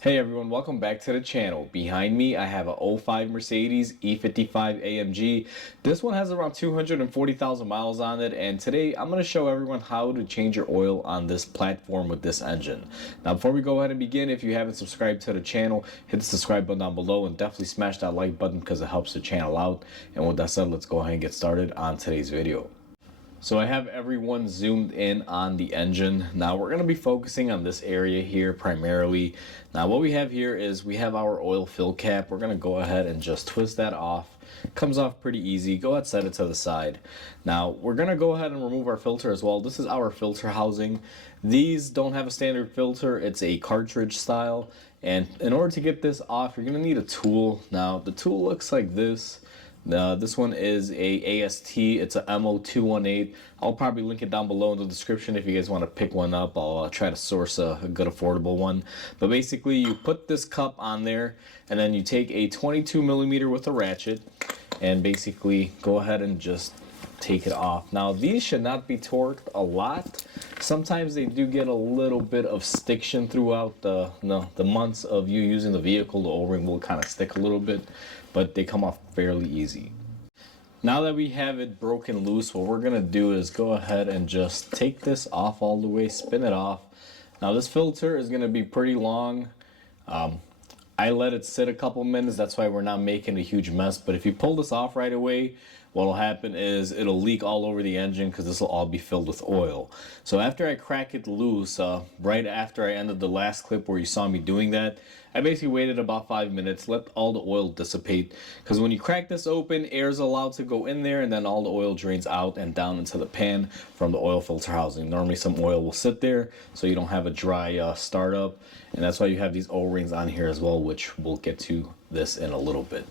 Hey everyone, welcome back to the channel. Behind me I have a '05 Mercedes E55 AMG. This one has around 240,000 miles on it, and today I'm going to show everyone how to change your oil on this platform with this engine. Now before we go ahead and begin, if you haven't subscribed to the channel, hit the subscribe button down below and definitely smash that like button because it helps the channel out. And with that said, let's go ahead and get started on today's video. So I have everyone zoomed in on the engine. Now we're going to be focusing on this area here primarily. Now what we have here is we have our oil fill cap. We're going to go ahead and just twist that off. Comes off pretty easy. Go ahead, set it to the side. Now we're going to go ahead and remove our filter as well. This is our filter housing. These don't have a standard filter. It's a cartridge style. And in order to get this off, you're going to need a tool. Now the tool looks like this. This one is a AST. It's a M0218. I'll probably link it down below in the description if you guys want to pick one up. I'll try to source a good affordable one. But basically you put this cup on there and then you take a 22 millimeter with a ratchet and basically go ahead and just take it off. Now these should not be torqued a lot. Sometimes they do get a little bit of stiction throughout the months of you using the vehicle. The O-ring will kind of stick a little bit, but they come off fairly easy. Now that we have it broken loose, what we're gonna do is go ahead and just take this off all the way, spin it off. Now this filter is gonna be pretty long. I let it sit a couple minutes, that's why we're not making a huge mess. But if you pull this off right away, what'll happen is it'll leak all over the engine because this will all be filled with oil. So after I crack it loose, right after I ended the last clip where you saw me doing that, I basically waited about 5 minutes, let all the oil dissipate, because when you crack this open, air is allowed to go in there and then all the oil drains out and down into the pan from the oil filter housing. Normally some oil will sit there so you don't have a dry startup, and that's why you have these O-rings on here as well, which we'll get to this in a little bit.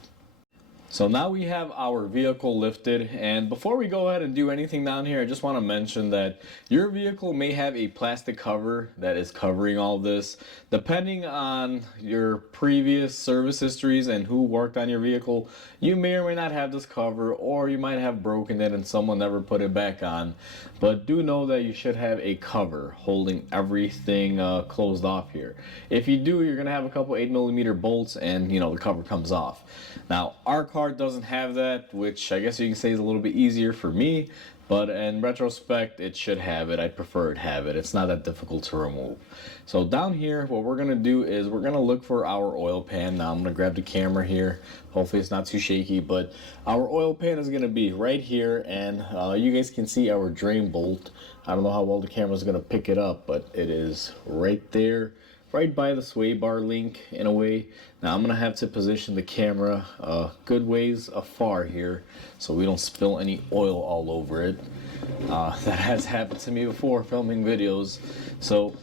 So now we have our vehicle lifted, and before we go ahead and do anything down here, I just want to mention that your vehicle may have a plastic cover that is covering all this. Depending on your previous service histories and who worked on your vehicle, you may or may not have this cover, or you might have broken it and someone never put it back on. But do know that you should have a cover holding everything closed off here. If you do, you're going to have a couple 8mm bolts and the cover comes off. Now our car doesn't have that, which I guess you can say is a little bit easier for me, but in retrospect it should have it. I'd prefer it have it. It's not that difficult to remove. So down here what we're gonna do is we're gonna look for our oil pan. Now I'm gonna grab the camera here, hopefully it's not too shaky, but our oil pan is gonna be right here, and you guys can see our drain bolt. I don't know how well the camera is gonna pick it up, but it is right there, right by the sway bar link in a way. Now I'm gonna have to position the camera good ways afar here so we don't spill any oil all over it. That has happened to me before filming videos. So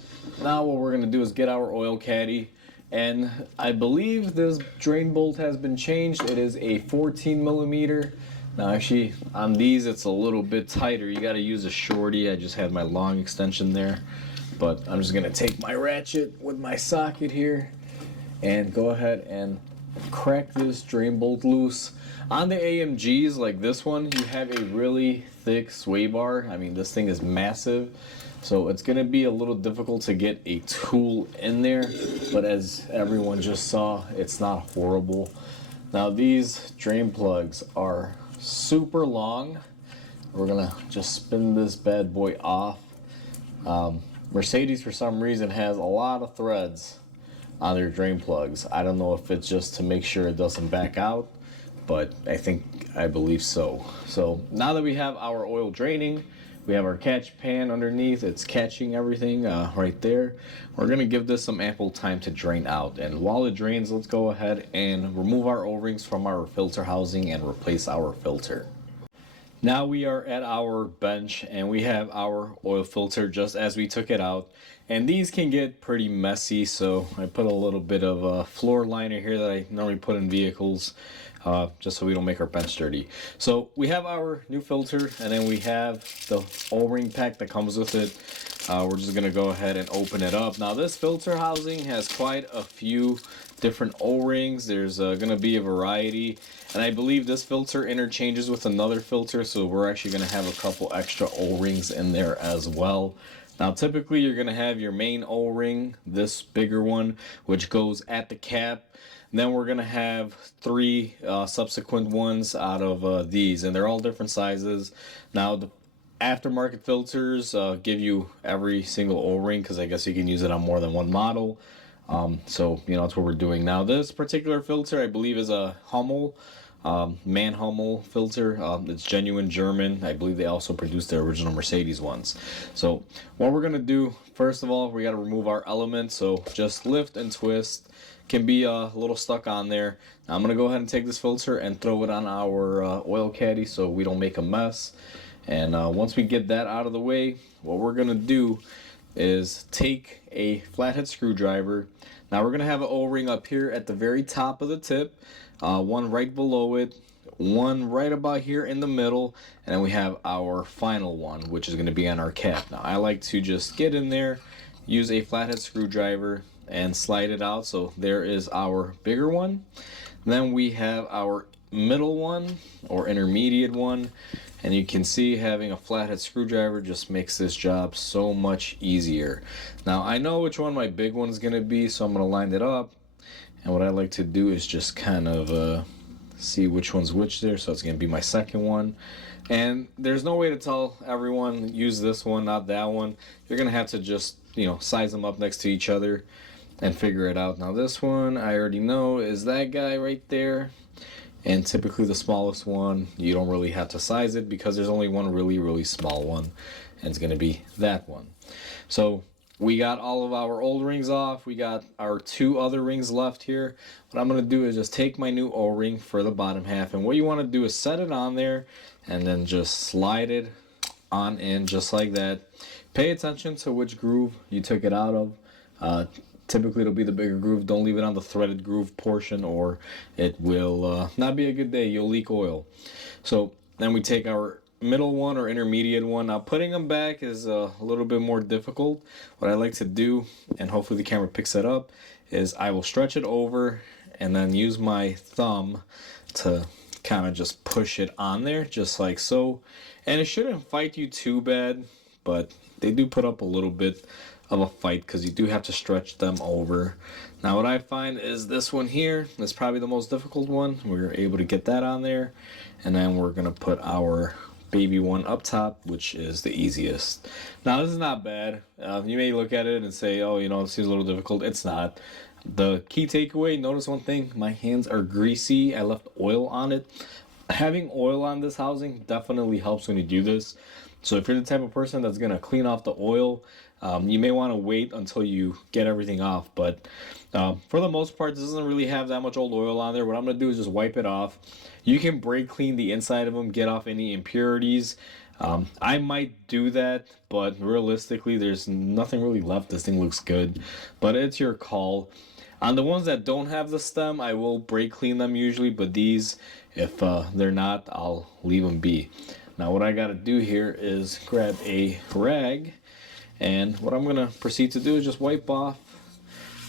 now what we're gonna do is get our oil caddy, and I believe this drain bolt has been changed. It is a 14mm. Now actually on these it's a little bit tighter. You gotta use a shorty. I just had my long extension there. But I'm just gonna take my ratchet with my socket here and go ahead and crack this drain bolt loose. On the AMGs like this one, you have a really thick sway bar. I mean, this thing is massive, so it's gonna be a little difficult to get a tool in there, but as everyone just saw, it's not horrible. Now these drain plugs are super long. We're gonna just spin this bad boy off. Mercedes for some reason has a lot of threads on their drain plugs. I don't know if it's just to make sure it doesn't back out, but I believe so. So now that we have our oil draining, we have our catch pan underneath. It's catching everything right there. We're gonna give this some ample time to drain out, and while it drains, let's go ahead and remove our O-rings from our filter housing and replace our filter. Now we are at our bench and we have our oil filter just as we took it out, and these can get pretty messy, so I put a little bit of a floor liner here that I normally put in vehicles just so we don't make our bench dirty. So we have our new filter, and then we have the O-ring pack that comes with it. We're just gonna go ahead and open it up. Now this filter housing has quite a few different O-rings. There's gonna be a variety, and I believe this filter interchanges with another filter, so we're actually gonna have a couple extra O-rings in there as well. Now typically you're going to have your main O-ring, this bigger one, which goes at the cap. Then we're going to have three subsequent ones out of these, and they're all different sizes. Now the aftermarket filters give you every single O-ring, because I guess you can use it on more than one model. So that's what we're doing. Now this particular filter I believe is a Hummel, Man Hummel filter. It's genuine German. I believe they also produce the original Mercedes ones. So what we're gonna do, first of all, we got to remove our element. So just lift and twist. Can be a little stuck on there. Now I'm gonna go ahead and take this filter and throw it on our oil caddy so we don't make a mess. And once we get that out of the way, what we're gonna do is take a flathead screwdriver. Now we're gonna have an O-ring up here at the very top of the tip, one right below it, one right about here in the middle, and then we have our final one, which is gonna be on our cap. Now I like to just get in there, use a flathead screwdriver, and slide it out. So there is our bigger one. Then we have our middle one or intermediate one, and you can see having a flathead screwdriver just makes this job so much easier. Now I know which one my big one is going to be, so I'm going to line it up, and what I like to do is just kind of see which one's which there. So it's going to be my second one, and there's no way to tell everyone use this one, not that one. You're going to have to just size them up next to each other and figure it out. Now this one I already know is that guy right there, and typically the smallest one you don't really have to size it because there's only one really small one, and it's going to be that one. So we got all of our old rings off. We got our two other rings left here. What I'm going to do is just take my new O-ring for the bottom half, and what you want to do is set it on there and then just slide it on in just like that. Pay attention to which groove you took it out of. Typically it'll be the bigger groove. Don't leave it on the threaded groove portion, or it will not be a good day. You'll leak oil. So then we take our middle one or intermediate one. Now putting them back is a little bit more difficult. What I like to do, and hopefully the camera picks it up, is I will stretch it over and then use my thumb to kind of just push it on there just like so. And it shouldn't fight you too bad, but they do put up a little bit of a fight because you do have to stretch them over. Now what I find is this one here is probably the most difficult one. We're able to get that on there, and then we're gonna put our baby one up top, which is the easiest. Now this is not bad. You may look at it and say, oh, it seems a little difficult. It's not. The key takeaway, notice one thing, my hands are greasy. I left oil on it. Having oil on this housing definitely helps when you do this. So if you're the type of person that's gonna clean off the oil, you may want to wait until you get everything off. But for the most part, this doesn't really have that much old oil on there. What I'm gonna do is just wipe it off. You can brake clean the inside of them, get off any impurities. I might do that, but realistically there's nothing really left. This thing looks good, but it's your call. On the ones that don't have the stem, I will brake clean them usually, but these, if they're not, I'll leave them be. Now what I got to do here is grab a rag, and what I'm going to proceed to do is just wipe off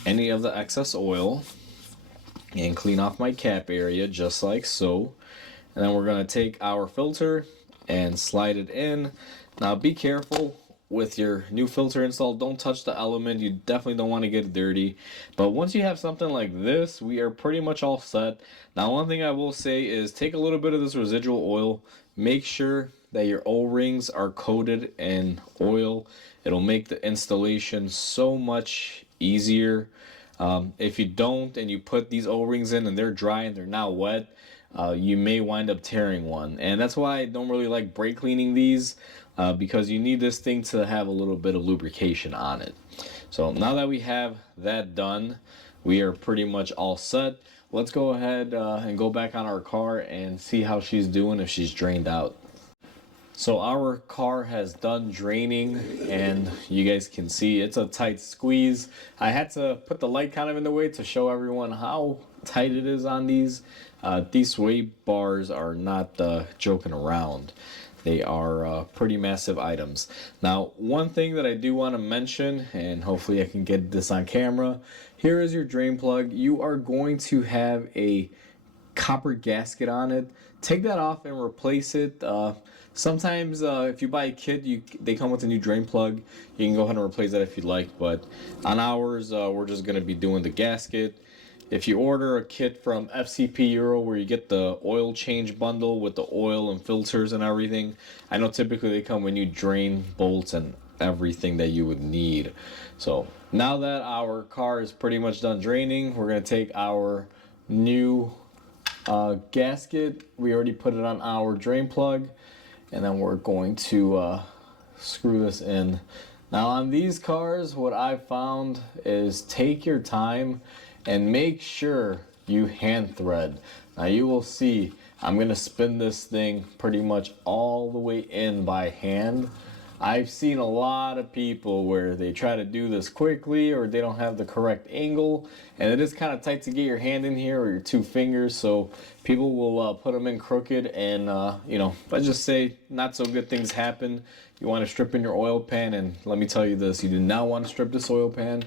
any of the excess oil and clean off my cap area just like so. And then we're going to take our filter and slide it in. Now be careful with your new filter install. Don't touch the element. You definitely don't want to get it dirty. But once you have something like this, we are pretty much all set. Now one thing I will say is take a little bit of this residual oil. Make sure that your O-rings are coated in oil. It'll make the installation so much easier. If you don't and you put these O-rings in and they're dry and they're not wet, you may wind up tearing one. And that's why I don't really like brake cleaning these, because you need this thing to have a little bit of lubrication on it. So now that we have that done, we are pretty much all set. Let's go ahead and go back on our car and see how she's doing, if she's drained out. So our car has done draining, and you guys can see it's a tight squeeze. I had to put the light kind of in the way to show everyone how tight it is on these. These sway bars are not joking around. They are pretty massive items. Now, one thing that I do want to mention, and hopefully I can get this on camera, here is your drain plug. You are going to have a copper gasket on it. Take that off and replace it. Sometimes if you buy a kit, they come with a new drain plug. You can go ahead and replace that if you'd like, but on ours, we're just going to be doing the gasket. If you order a kit from FCP Euro where you get the oil change bundle with the oil and filters and everything, I know typically they come with new drain bolts and everything that you would need. So now that our car is pretty much done draining, we're going to take our new gasket. We already put it on our drain plug, and then we're going to screw this in. Now on these cars, what I've found is take your time and make sure you hand thread. Now you will see I'm gonna spin this thing pretty much all the way in by hand. I've seen a lot of people where they try to do this quickly or they don't have the correct angle, and it is kind of tight to get your hand in here or your two fingers, so people will put them in crooked, and you know, let's just say not so good things happen. You want to strip in your oil pan, and let me tell you this, you do not want to strip this oil pan.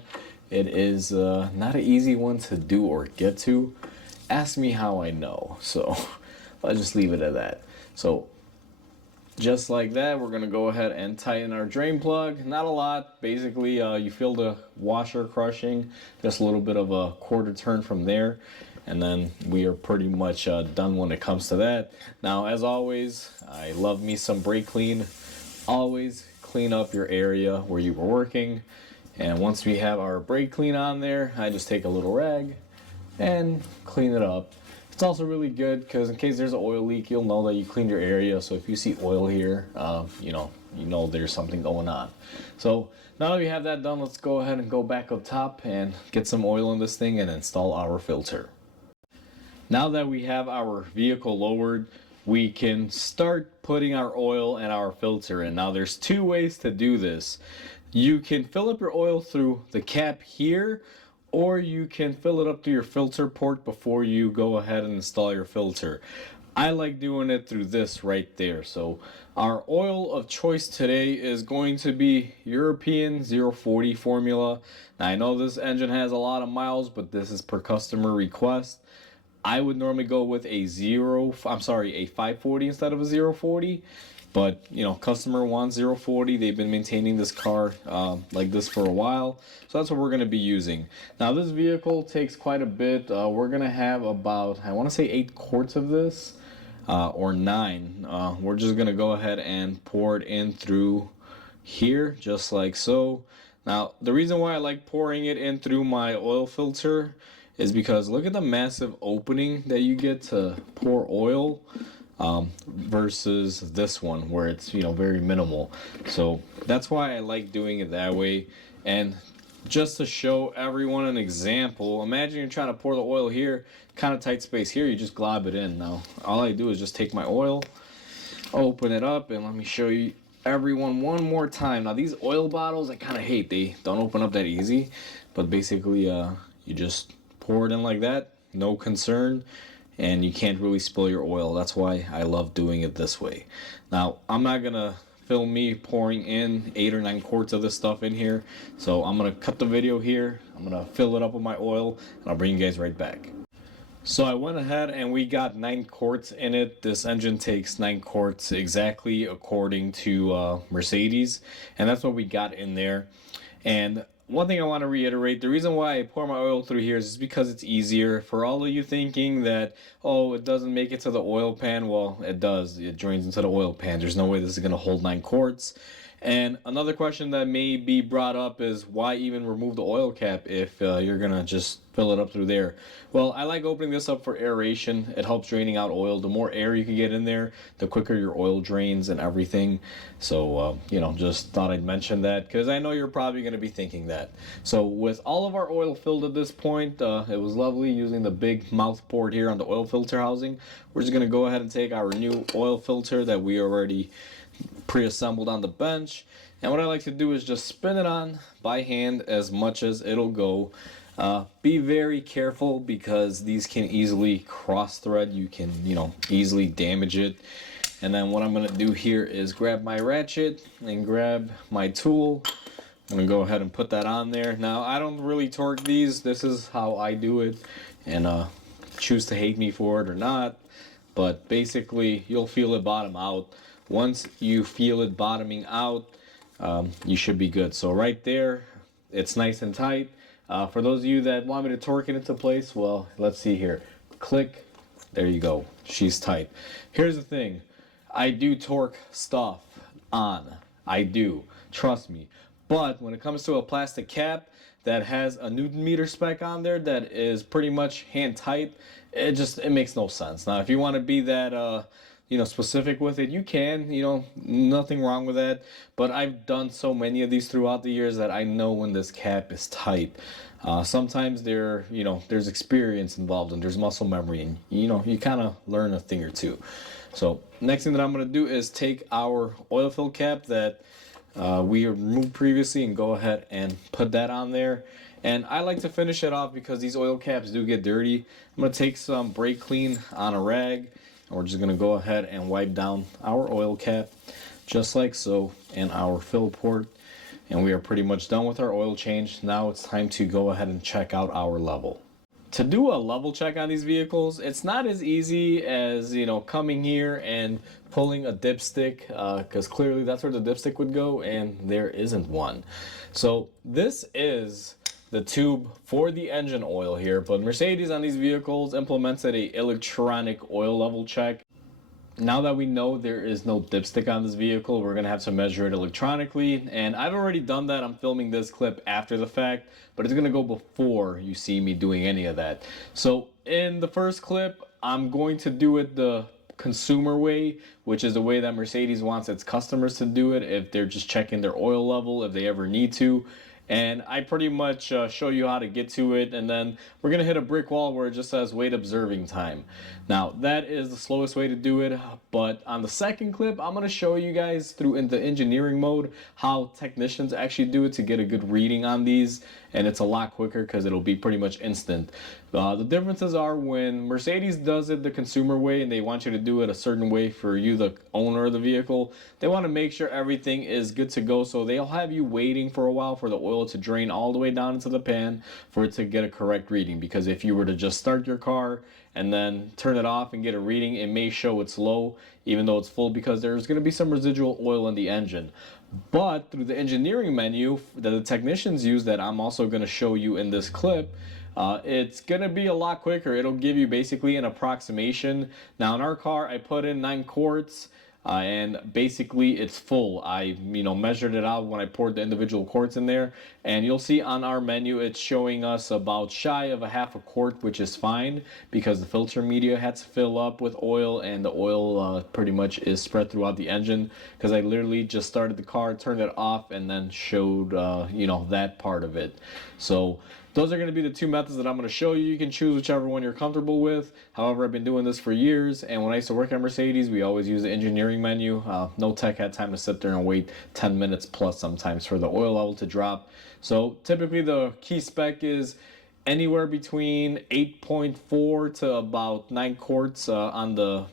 It is not an easy one to do or get to. Ask me how I know. So I'll just leave it at that. So just like that, we're gonna go ahead and tighten our drain plug. Not a lot. Basically, you feel the washer crushing, just a little bit of a quarter turn from there, and then we are pretty much done when it comes to that. Now, as always, I love me some brake clean. Always clean up your area where you were working. And once we have our brake clean on there, I just take a little rag and clean it up. It's also really good because in case there's an oil leak, you'll know that you cleaned your area. So if you see oil here, you know there's something going on. So now that we have that done, let's go ahead and go back up top and get some oil in this thing and install our filter. Now that we have our vehicle lowered, we can start putting our oil and our filter in. Now there's two ways to do this. You can fill up your oil through the cap here, or you can fill it up to your filter port before you go ahead and install your filter. I like doing it through this right there. So our oil of choice today is going to be European 040 formula. Now I know this engine has a lot of miles, but this is per customer request. I would normally go with a 540 instead of a 040. But you know, customer wants 040. They've been maintaining this car like this for a while, so that's what we're going to be using. Now this vehicle takes quite a bit. We're going to have about, I want to say 8 quarts of this, or 9. We're just going to go ahead and pour it in through here, just like so. Now the reason why I like pouring it in through my oil filter is because look at the massive opening that you get to pour oil. Versus this one where it's, you know, very minimal. So that's why I like doing it that way. And just to show everyone an example, imagine you're trying to pour the oil here, kind of tight space here, you just glob it in. Now all I do is just take my oil, open it up, and let me show you everyone one more time. Now these oil bottles I kind of hate, they don't open up that easy, but basically you just pour it in like that, no concern, and you can't really spill your oil. That's why I love doing it this way. Now, I'm not gonna film me pouring in 8 or 9 quarts of this stuff in here, so I'm gonna cut the video here, I'm gonna fill it up with my oil, and I'll bring you guys right back. So I went ahead and we got 9 quarts in it. This engine takes 9 quarts exactly according to Mercedes, and that's what we got in there. And one thing I want to reiterate, the reason why I pour my oil through here is because it's easier. For all of you thinking that, oh, it doesn't make it to the oil pan, well, it does. It drains into the oil pan. There's no way this is going to hold 9 quarts. And another question that may be brought up is why even remove the oil cap if you're going to just fill it up through there? Well, I like opening this up for aeration. It helps draining out oil. The more air you can get in there, the quicker your oil drains and everything. So, you know, just thought I'd mention that because I know you're probably going to be thinking that. So with all of our oil filled at this point, it was lovely using the big mouth port here on the oil filter housing. We're just going to go ahead and take our new oil filter that we already pre-assembled on the bench, and what I like to do is just spin it on by hand as much as it'll go. Be very careful because these can easily cross thread. You can, you know, easily damage it. And then what I'm going to do here is grab my ratchet and grab my tool. I'm going to go ahead and put that on there. Now I don't really torque these. This is how I do it, and choose to hate me for it or not, but basically you'll feel it bottom out. Once you feel it bottoming out, you should be good. So right there, it's nice and tight. For those of you that want me to torque it into place, well, let's see here. Click. There you go. She's tight. Here's the thing. I do torque stuff on. I do. Trust me. But when it comes to a plastic cap that has a Newton meter spec on there that is pretty much hand tight, it makes no sense. Now, if you want to be that specific with it, you can, nothing wrong with that. But I've done so many of these throughout the years that I know when this cap is tight. Sometimes there's experience involved and there's muscle memory, and you kind of learn a thing or two. So next thing that I'm going to do is take our oil fill cap that we removed previously and go ahead and put that on there. And I like to finish it off because these oil caps do get dirty. I'm going to take some brake clean on a rag, and we're just going to go ahead and wipe down our oil cap just like so, and our fill port. And we are pretty much done with our oil change. Now it's time to go ahead and check out our level. To do a level check on these vehicles, it's not as easy as coming here and pulling a dipstick, because clearly that's where the dipstick would go, and there isn't one. So this is the tube for the engine oil here, but Mercedes on these vehicles implemented a electronic oil level check. Now that we know there is no dipstick on this vehicle, we're going to have to measure it electronically. And I've already done that. I'm filming this clip after the fact, but it's going to go before you see me doing any of that. So in the first clip, I'm going to do it the consumer way, which is the way that Mercedes wants its customers to do it if they're just checking their oil level, if they ever need to. And I pretty much show you how to get to it, and then we're going to hit a brick wall where it just says wait observing time. Now that is the slowest way to do it, but on the second clip I'm going to show you guys through the engineering mode how technicians actually do it to get a good reading on these, and it's a lot quicker because it'll be pretty much instant. The differences are when Mercedes does it the consumer way and they want you to do it a certain way for you, the owner of the vehicle, they want to make sure everything is good to go, so they'll have you waiting for a while for the oil to drain all the way down into the pan for it to get a correct reading. Because if you were to just start your car and then turn it off and get a reading, it may show it's low even though it's full because there's going to be some residual oil in the engine. But through the engineering menu that the technicians use, that I'm also going to show you in this clip, it's going to be a lot quicker. It'll give you basically an approximation. Now in our car I put in 9 quarts. And basically it's full. I measured it out when I poured the individual quarts in there, and you'll see on our menu it's showing us about shy of a half a quart, which is fine because the filter media had to fill up with oil, and the oil pretty much is spread throughout the engine because I literally just started the car, turned it off, and then showed that part of it. So those are going to be the two methods that I'm going to show you. You can choose whichever one you're comfortable with. However, I've been doing this for years, and when I used to work at Mercedes, we always use the engineering menu. No tech had time to sit there and wait 10 minutes plus sometimes for the oil level to drop. So typically the key spec is anywhere between 8.4 to about 9 quarts on the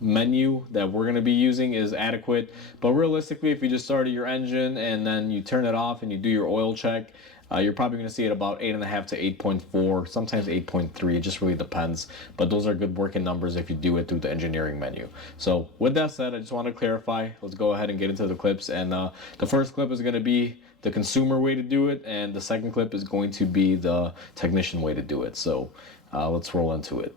menu that we're going to be using is adequate. But realistically, if you just started your engine and then you turn it off and you do your oil check, you're probably going to see it about 8.5 to 8.4, sometimes 8.3. It just really depends. But those are good working numbers if you do it through the engineering menu. So with that said, I just want to clarify. Let's go ahead and get into the clips. And the first clip is going to be the consumer way to do it, and the second clip is going to be the technician way to do it. So let's roll into it.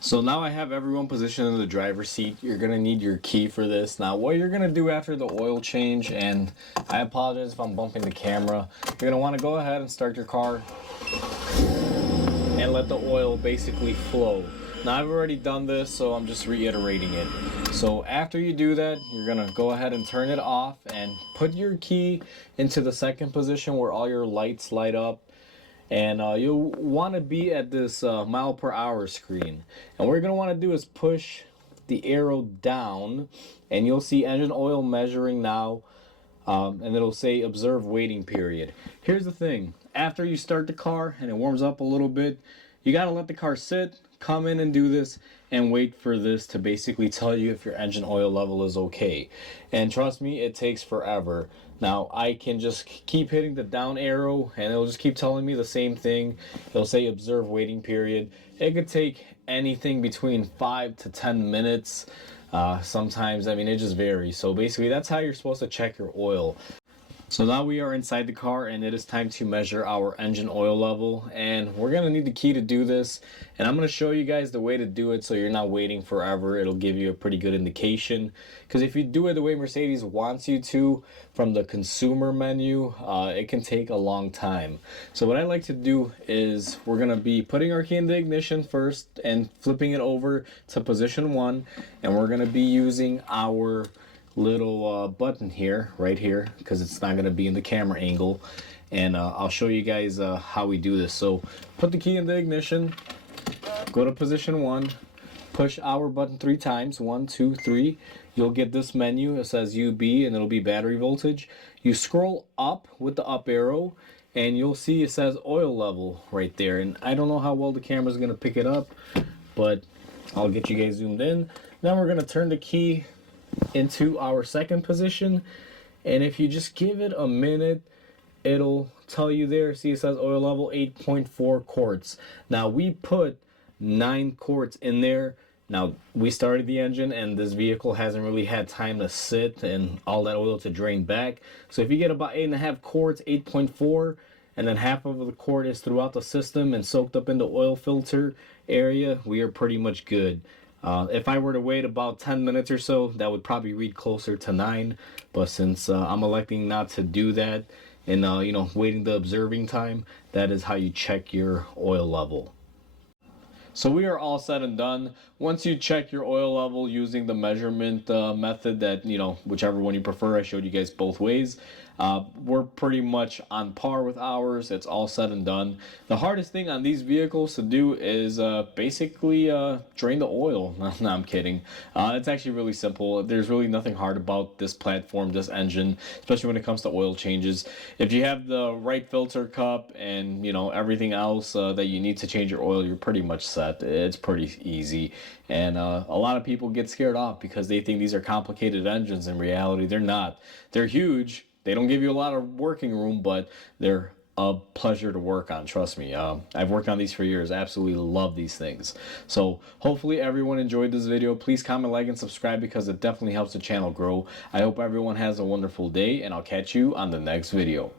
So now I have everyone positioned in the driver's seat. You're going to need your key for this. Now what you're going to do after the oil change, and I apologize if I'm bumping the camera, you're going to want to go ahead and start your car and let the oil basically flow. Now I've already done this, so I'm just reiterating it. So after you do that, you're going to go ahead and turn it off and put your key into the second position where all your lights light up. And you'll want to be at this mile per hour screen. And what you're going to want to do is push the arrow down, and you'll see engine oil measuring now, and it'll say observe waiting period. Here's the thing. After you start the car and it warms up a little bit, you got to let the car sit, come in and do this, and wait for this to basically tell you if your engine oil level is okay. And trust me, it takes forever. Now I can just keep hitting the down arrow and it'll just keep telling me the same thing. It'll say observe waiting period. It could take anything between 5 to 10 minutes. Sometimes, I mean, it just varies. So basically that's how you're supposed to check your oil. So now we are inside the car and it is time to measure our engine oil level, and we're going to need the key to do this, and I'm going to show you guys the way to do it so you're not waiting forever. It'll give you a pretty good indication, because if you do it the way Mercedes wants you to from the consumer menu, it can take a long time. So what I like to do is we're going to be putting our key in the ignition first and flipping it over to position 1, and we're going to be using our little button here, right here, because it's not going to be in the camera angle, and I'll show you guys how we do this. So put the key in the ignition, go to position 1, push our button 3 times, 1, 2, 3. You'll get this menu. It says UB and it'll be battery voltage. You scroll up with the up arrow and you'll see it says oil level right there, and I don't know how well the camera's going to pick it up, but I'll get you guys zoomed in. Now we're going to turn the key into our second position, and if you just give it a minute, it'll tell you there. See, it says oil level 8.4 quarts. Now we put 9 quarts in there. Now we started the engine and this vehicle hasn't really had time to sit and all that oil to drain back. So if you get about 8.5 quarts, 8.4, and then half of the quart is throughout the system and soaked up in the oil filter area, we are pretty much good. If I were to wait about 10 minutes or so, that would probably read closer to 9. But since I'm electing not to do that and, waiting the observing time, that is how you check your oil level. So we are all said and done. Once you check your oil level using the measurement method that, whichever one you prefer, I showed you guys both ways. We're pretty much on par with ours. It's all said and done. The hardest thing on these vehicles to do is basically drain the oil. No, I'm kidding. It's actually really simple. There's really nothing hard about this platform, this engine, especially when it comes to oil changes. If you have the right filter cup and everything else that you need to change your oil, you're pretty much set. It's pretty easy. And a lot of people get scared off because they think these are complicated engines. In reality, they're not. They're huge. They don't give you a lot of working room, but they're a pleasure to work on. Trust me. I've worked on these for years. Absolutely love these things. So hopefully everyone enjoyed this video. Please comment, like, and subscribe because it definitely helps the channel grow. I hope everyone has a wonderful day, and I'll catch you on the next video.